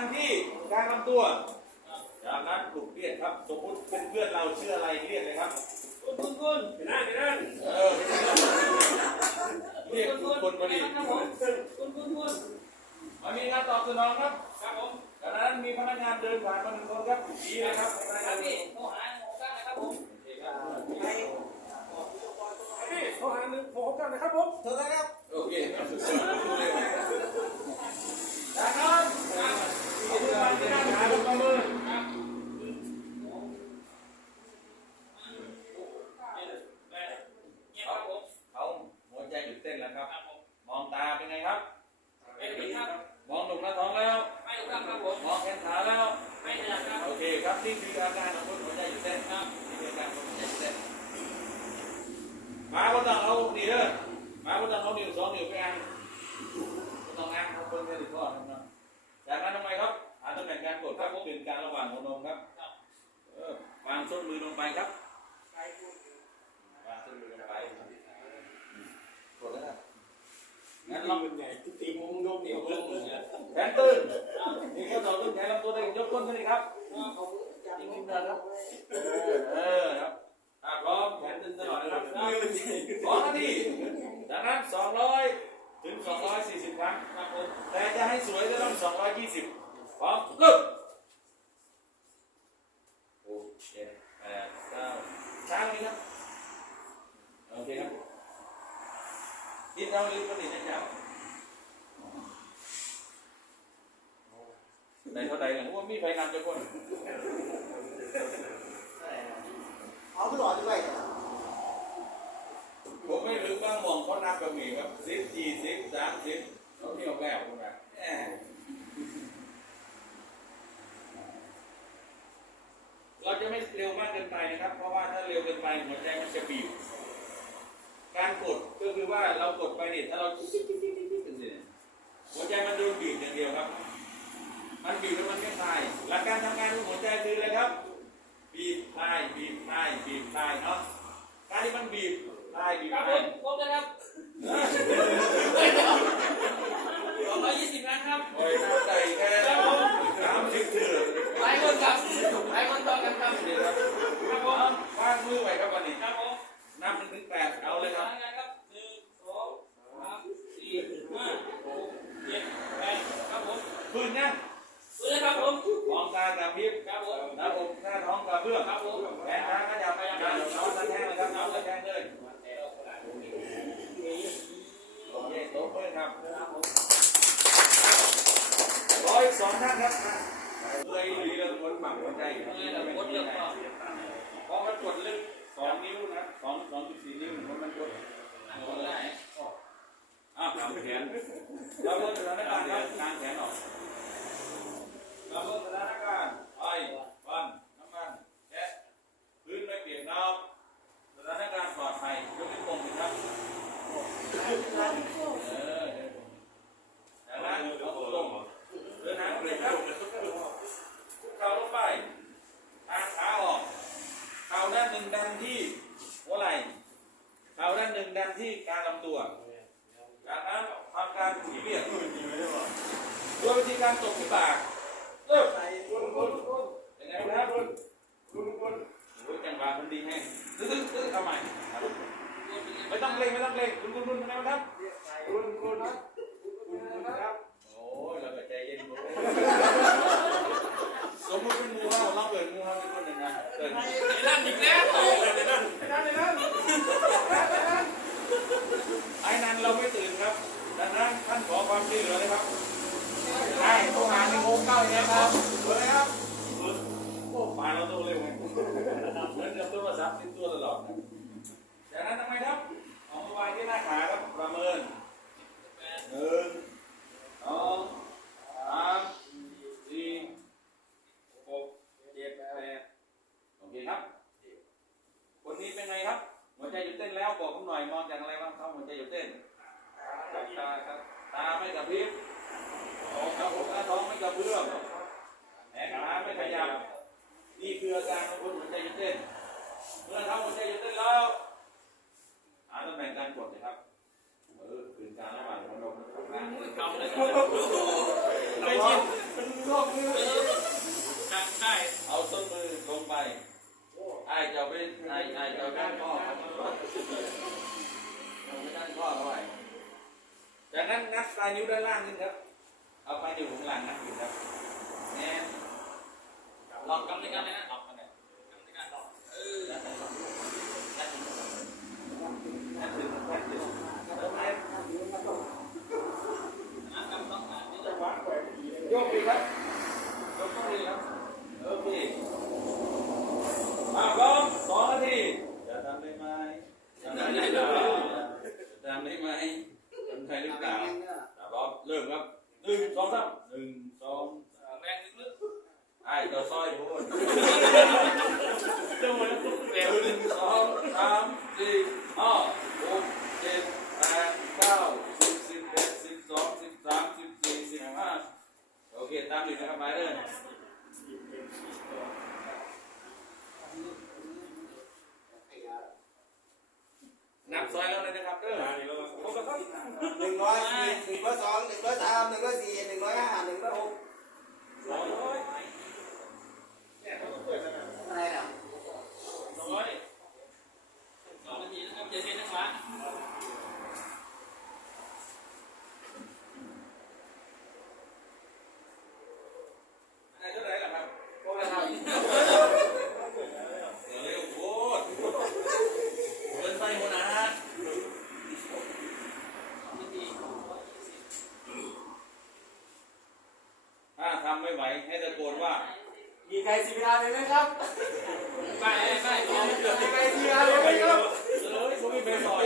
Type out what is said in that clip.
งที่กลางลำตัวจากนั้นปลุกเรียกครับ สมมติเป็นเพื่อนเราชื่ออะไรเรียกเลยครับคุณคุณคุณไปนั่นไปนั่นเออเรียกทุกคนพอดีครับผมคุณคุณคุณมามีการตอบสนองครับครับผมจากนั้นมีพนักงานเดินผ่านมาหนึ่งคนครับดีเลยครับพนักคงารันบพี่โทรหาหกเก้านะครับผมพี่โทรหาหนึ่งโทรหกเก้าหนะครับผมโอเคครับสุดยอดดูเลยจากนั้นมีผู้มาที่นั่งหาลงประเมิน ครับ เขาเขาหัวใจหยุดเต้นแล้วครับ ครับผม มองตาเป็นไงครับ ไม่ผิดครับ มองหนุ่มหน้าท้องแล้ว ไม่ถูกต้องครับผม มองแขนขาแล้ว ไม่เดือดครับ โอเคครับนี่คืออาการของคนหัวใจหยุดเต้นครับนี่คืออาการของหัวใจหยุดเต้นมาก็ต้องเอาดีเด้อมาก็ต้องเอานิ้วสองนิ้วไปอังก็ต้องอังครับเพิ่มแค่ถึง ข้อนะครับจากนั้นทำไมครับหาตำแหน่งการกดครับเป็นการระหว่างหัวนมครับเออวางส้นมือลงไปครับวางส้นมือลงไปกดแล้วนะงั้นลองใหญ่ตีมุมยกเหนียวเรื่องเลยแขนตื้นนี่ข้อต่อตื้นแขนลำตัวได้ยกต้นขึ้นอีกครับอีกนิดเดียวครับ 240 ครั้ง แต่จะให้สวยก็ต้อง 220พร้อมเริ่มโอ้เจ็ดแปดเก้าช้างนี้ครับ โอเคครับดิ้นเราลิ้นก็ติดนะจ๊ะในเท่าใดกันว่ามีไฟนำจะก้นเอาไม่หลอดด้วยผมไม่รู้บ้างมองเขานับกระหมี่ครับซิฟจีซิ ถ้าเร็วเกินไปหัวใจมันจะบีบการกดก็คือว่าเรากดไปเนี่ยถ้าเราจิ๊กจิ๊กจิ๊กจิ๊กจิ๊กจิ๊กเนี่ยหัวใจมันโดนบีบอย่างเดียวครับ มันบีบแล้วมันไม่คลายหลักการทำงานของหัวใจคืออะไรครับ บีบคลายบีบคลายบีบคลายเนาะการที่มันบีบคลายบีบคครับลาผยมครบแล้วครับสองร้อยยี่สิบครั้งครับ โอ้ยน้ำใจแค่สามสิบเถื่อน หลายคนครับหลายคนต่อกันครับ เดี๋ยวครับ ครับผม วางมือไว้ครับวันนี้ ครับผม นับหนึ่งถึงแปดเอาเลยครับ ครับหนึ่งสองสามสี่ห้าหกเจ็ดแปดครับผม พื้นนั่ง เพื่อนครับผม มองตากับพริบ ครับผม หน้าอกหน้าท้องกับเบื้อง ครับผม แขนขาขยับไปขยับน้องตะแคงเลยครับน้องตะแคงเลยโอเคโต๊ะเพื่อน ครับร้อยสองท่านครับเลยดีเลยคนหมักหัวใจครับเลยเรากดเลือกก่อนเพราะมันกดลึกสองนิ้วนะสองสองจุดสี่นิ้วเพราะมันกดกดได้อ้าวกางแขนเราเริ่มสถานการณ์ครับกางแขนออกเราเริ่มสถานการณ์ไปฟันน้ำมันแกะพื้นไม่เปียกน้ำสถานการณ์ปลอดภัยยกนิ้วโป้งครับเออจากนั้นเอาตัวลงเดินหางเปลี่ยนครับเข่าลงไปทางขาออกเข่าด้านหนึ่งดันที่หัวไหล่เข่าด้า นหนึ่งดันที่กลางลำตัวจากนั้นทำการสีเรียกโดยวิธีการตบที่ปากเออคุณคุณคุณเป็นไงครับคุณคุณคุณโอ้ยจังหวะมันดีแห้งตึ๊ดตึ๊ดตึ๊ดเอาใหม่ครับไม่ต้องเร่งไม่ต้องเร่งคุณคุณคุณเป็นไงบ้างครับ หยุดเต้นแล้วบอกผมหน่อยมองอย่างไรบ้างครัหัวใจหยุดเต้นตาครับตาไม่กระพริบโอ้ครับผมท้องไม่กระเพื่อมแขนขาไม่ขยับนี่คืออาการของคนหัวใจหยุดเต้น เมื่อท้องหัวใจหยุดเต้นแล้วหาตำแหน่งการกดนะครับเออคืนการระหว่างของเราเขาเลยไม่ชินเป็นรอเลยอจับได้เอาต้นมือลงไปไอ้จะเป็นไอ้ไอ้จะด้านข้อ เราไม่ด้านข้อเท่าไหร่จากนั้นงัดปลายนิ้วด้านล่างนิดนครับ เอาปลายนิ้วของหลังงัดขึ้นครับเนี่ยลองกำลังกันเลยนะ เลยไหมครับไม่ไม่ไม่ไม่เทียเลยไหมครับเออผมมีเบอร์สอย